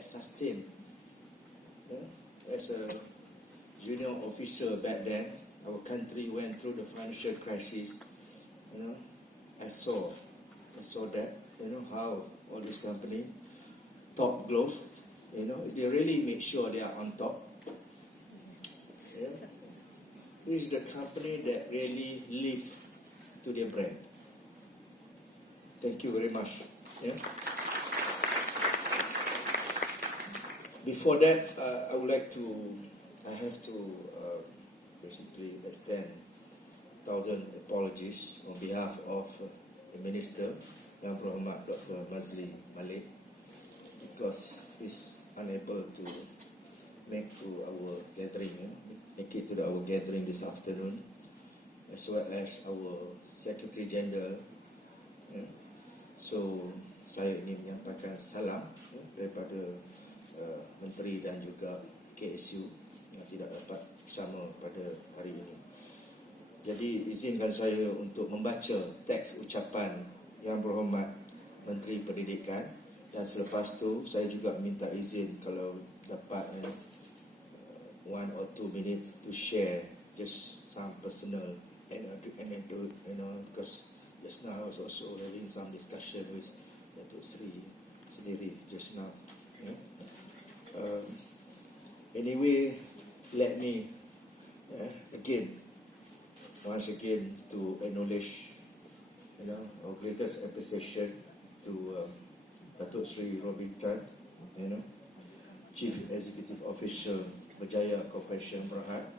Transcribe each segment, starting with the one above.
that sustained. As a junior officer back then, our country went through the financial crisis. I saw that, how all these companies, top growth, they really make sure they are on top. This is the company that really live to their brand. Thank you very much. Before that, I have to basically extend 1,000 apologies on behalf of the Minister, Yang Berhormat Dr. Mazli Malik, because he's unable to make it to our gathering this afternoon, as well as our Secretary General. So saya ingin menyampaikan salam daripada Menteri dan juga KSU yang tidak dapat bersama pada hari ini. Jadi izinkan saya untuk membaca teks ucapan Yang Berhormat Menteri Pendidikan, dan selepas tu saya juga minta izin kalau dapat 1 or 2 minutes to share just some personal anecdote, because just now I was also having some discussion with Datuk Sri sendiri just now. Anyway, let me once again to acknowledge our greatest appreciation to Datuk Sri Robin Tan, Chief Executive Officer Berjaya Corporation Bhd.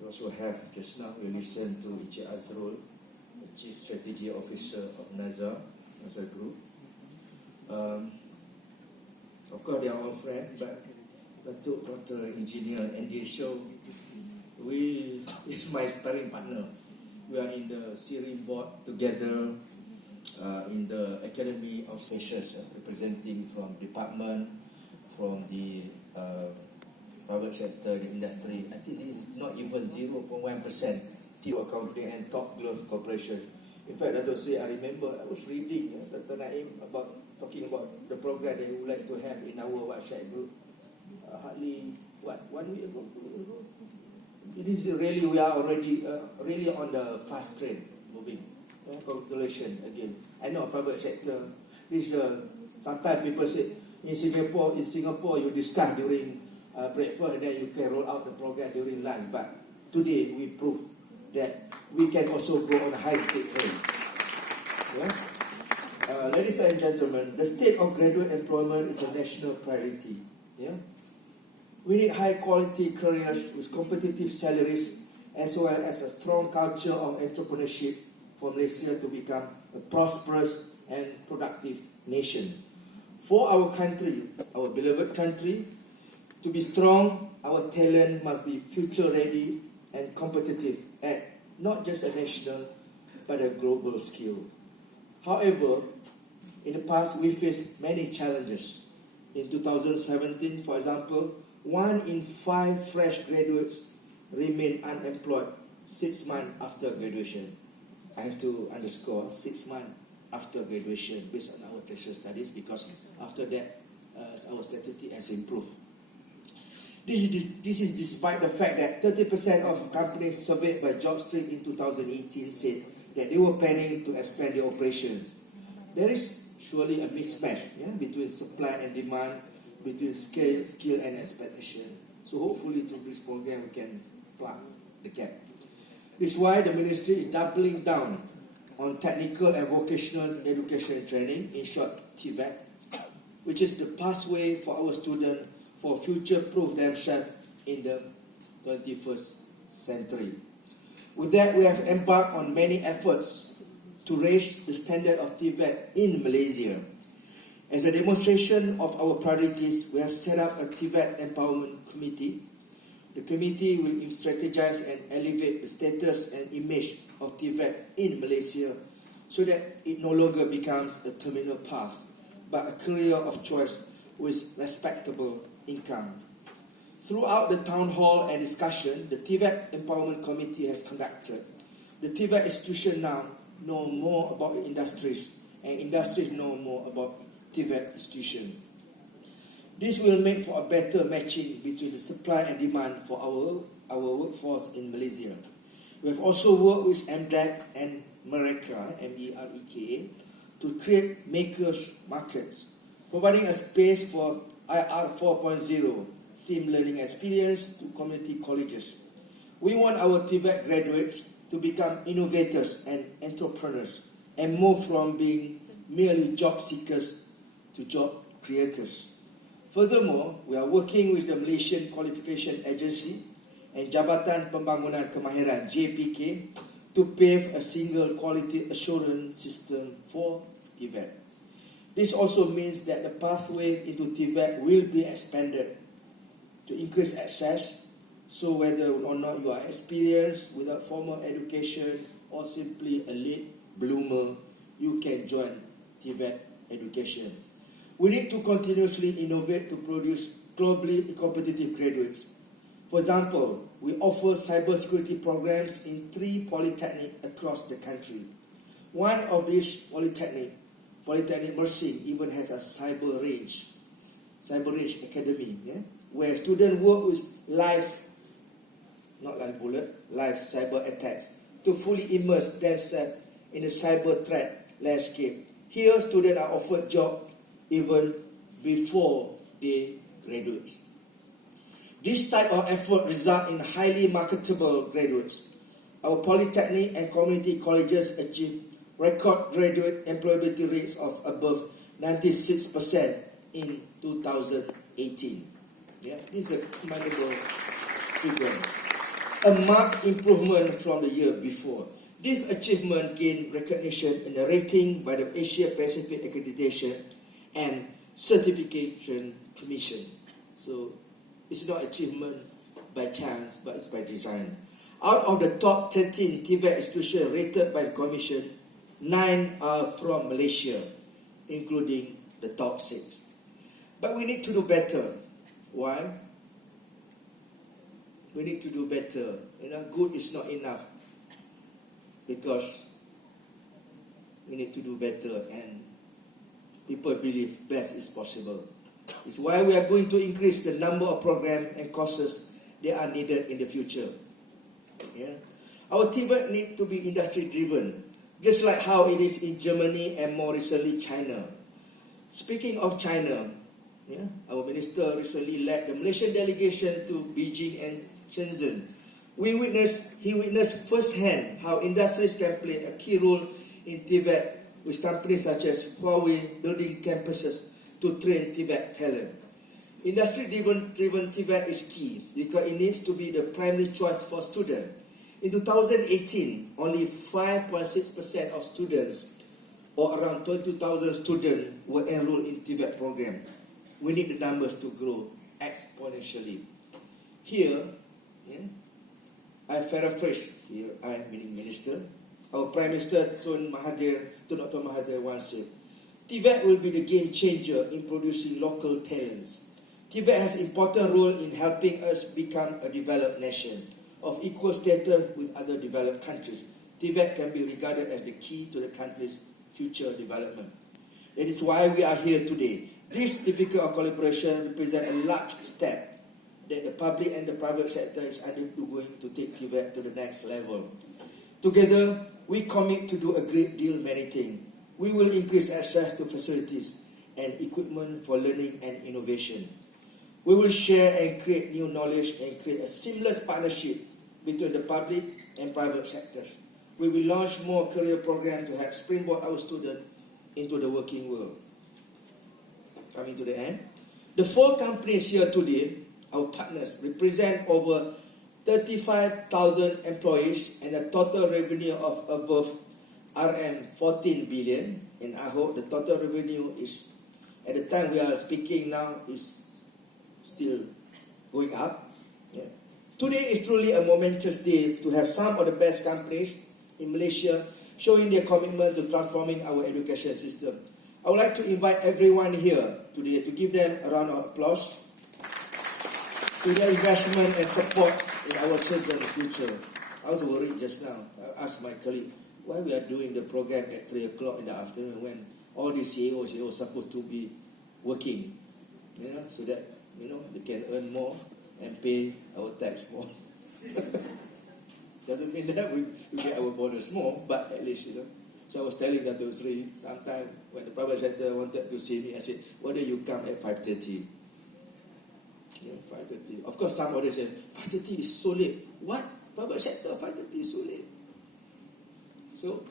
We also have just now we listened to Encik Azrul, the Chief Strategy Officer of Naza Group. Of course, they are all friends, but Datuk Dr. Engineer Andy Show, is my sparring partner. We are in the steering board together in the Academy of Spaces, representing from department, from the private sector, the industry. I think this is not even 0.1% Tvet Accounting and Top Glove Corporation. In fact, Datuk Sri, I remember I was reading Dr. Naim talking about the program that we would like to have in our WhatsApp group. Hardly 1 week ago, 2 weeks ago. It is really, we are already really on the fast train moving. Congratulations again. I know private sector. This sometimes people say in Singapore you discuss during breakfast, and then you can roll out the program during lunch. But today we prove that we can also go on a high-speed train. Ladies and gentlemen, the state of graduate employment is a national priority. We need high-quality careers with competitive salaries, as well as a strong culture of entrepreneurship for Malaysia to become a prosperous and productive nation. For our country, our beloved country, to be strong, our talent must be future-ready and competitive at not just a national, but a global scale. However, in the past, we faced many challenges. In 2017, for example, 1 in 5 fresh graduates remain unemployed 6 months after graduation. I have to underscore 6 months after graduation based on our tertiary studies, because after that our statistic has improved. This is despite the fact that 30% of companies surveyed by JobStreet in 2018 said that they were planning to expand their operations. There is surely a mismatch between supply and demand, between skill and expectation. So hopefully through this program we can plug the gap. This is why the ministry is doubling down on technical and vocational education and training, in short Tvet, which is the pathway for our students for future-proof themselves in the 21st century. With that, we have embarked on many efforts to raise the standard of Tvet in Malaysia. As a demonstration of our priorities, we have set up a Tvet Empowerment Committee. The committee will strategize and elevate the status and image of Tvet in Malaysia so that it no longer becomes a terminal path, but a career of choice with respectable income. Throughout the town hall and discussion the Tvet Empowerment Committee has conducted, the Tvet institution now know more about the industries, and industries know more about Tvet institution. This will make for a better matching between the supply and demand for our workforce in Malaysia. We have also worked with MDAC and MEREKA, MEREKA, to create makers markets, providing a space for IR 4.0 theme learning experience to community colleges. We want our Tvet graduates to become innovators and entrepreneurs and move from being merely job seekers to job creators. Furthermore, we are working with the Malaysian Qualification Agency and Jabatan Pembangunan Kemahiran JPK to pave a single quality assurance system for Tvet. This also means that the pathway into Tvet will be expanded to increase access, so whether or not you are experienced without formal education or simply a late bloomer, you can join Tvet education. We need to continuously innovate to produce globally competitive graduates. For example, we offer cybersecurity programs in 3 polytechnics across the country. One of these Polytechnic Mersing, even has a cyber range academy, where students work with live cyber attacks to fully immerse themselves in the cyber threat landscape. Here, students are offered jobs even before they graduate. This type of effort results in highly marketable graduates. Our polytechnic and community colleges achieve record graduate employability rates of above 96% in 2018. This is a commendable figure, a marked improvement from the year before. This achievement gained recognition in the rating by the Asia Pacific Accreditation and Certification Commission. So it's not achievement by chance, but it's by design. Out of the top 13 Tvet institutions rated by the Commission, 9 are from Malaysia, including the top 6. But we need to do better. Why? We need to do better. Good is not enough, because we need to do better, and people believe best is possible. It's why we are going to increase the number of programs and courses that are needed in the future. Our Tvet needs to be industry-driven, just like how it is in Germany and more recently China. Speaking of China, our minister recently led the Malaysian delegation to Beijing and Shenzhen. He witnessed firsthand how industries can play a key role in Tvet, with companies such as Huawei building campuses to train Tvet talent. Industry-driven Tvet is key because it needs to be the primary choice for students. In 2018, only 5.6% of students, or around 22,000 students, were enrolled in Tvet program. We need the numbers to grow exponentially. Here, I paraphrase here, I meaning minister. Our Prime Minister Tun Dr. Mahathir once said, Tvet will be the game changer in producing local talents. Tvet has an important role in helping us become a developed nation of equal status with other developed countries. Tvet can be regarded as the key to the country's future development. That is why we are here today. This certificate of collaboration represents a large step that the public and the private sector is undergoing to take Tvet to the next level. Together, we commit to do a great deal many things. We will increase access to facilities and equipment for learning and innovation. We will share and create new knowledge and create a seamless partnership between the public and private sectors. We will launch more career programs to help springboard our students into the working world. Coming to the end, the 4 companies here today, our partners, represent over 35,000 employees and a total revenue of above RM 14 billion. And I hope the total revenue is, at the time we are speaking now, is still going up. Today is truly a momentous day to have some of the best companies in Malaysia showing their commitment to transforming our education system. I would like to invite everyone here today to give them a round of applause to their investment and support in our children's future. I was worried just now. I asked my colleague, why we are doing the program at 3 o'clock in the afternoon when all these CEOs are supposed to be working. so that they can earn more and pay our tax more. Doesn't mean that we get our bonus more, but at least, So I was telling Dato' Sri, sometime when the private sector wanted to see me, I said, why don't you come at 5:30? 5:30. Of course, somebody said, 5:30 is so late. What? Private sector, 5:30 is so late. So,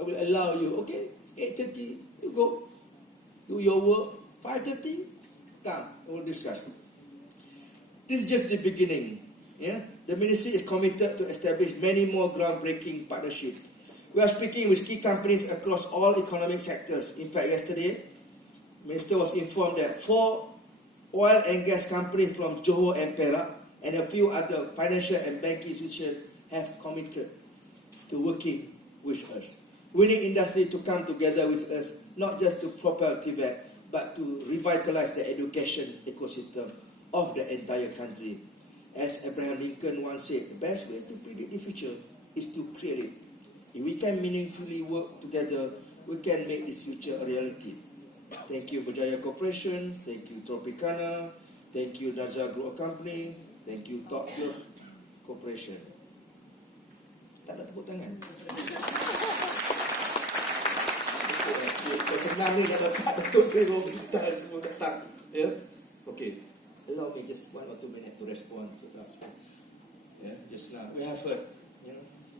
I will allow you, okay, 8:30, you go, do your work, 5:30, come, we'll discuss. This is just the beginning. The ministry is committed to establish many more groundbreaking partnerships. We are speaking with key companies across all economic sectors. In fact, yesterday, the Minister was informed that 4 oil and gas companies from Johor and Perak and a few other financial and banking institutions have committed to working with us. We need industry to come together with us, not just to propel Tvet, but to revitalize the education ecosystem of the entire country. As Abraham Lincoln once said, the best way to predict the future is to create it. If we can meaningfully work together, we can make this future a reality. Thank you, Berjaya Corporation. Thank you, Tropicana. Thank you, Naza Group Company. Thank you, Tvet Corporation. Tak ada tepuk tangan. Senang ni nak letak Datuk Seri Robita semua datang. Okay. Allow me just 1 or 2 minutes to respond to that. Just now, we have heard.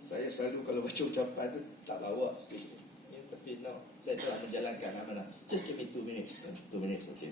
Saya selalu kalau baca ucapan tu tak bawa speech. Tapi now, saya telah menjalankan amanah. Just give me 2 minutes. 2 minutes, okay.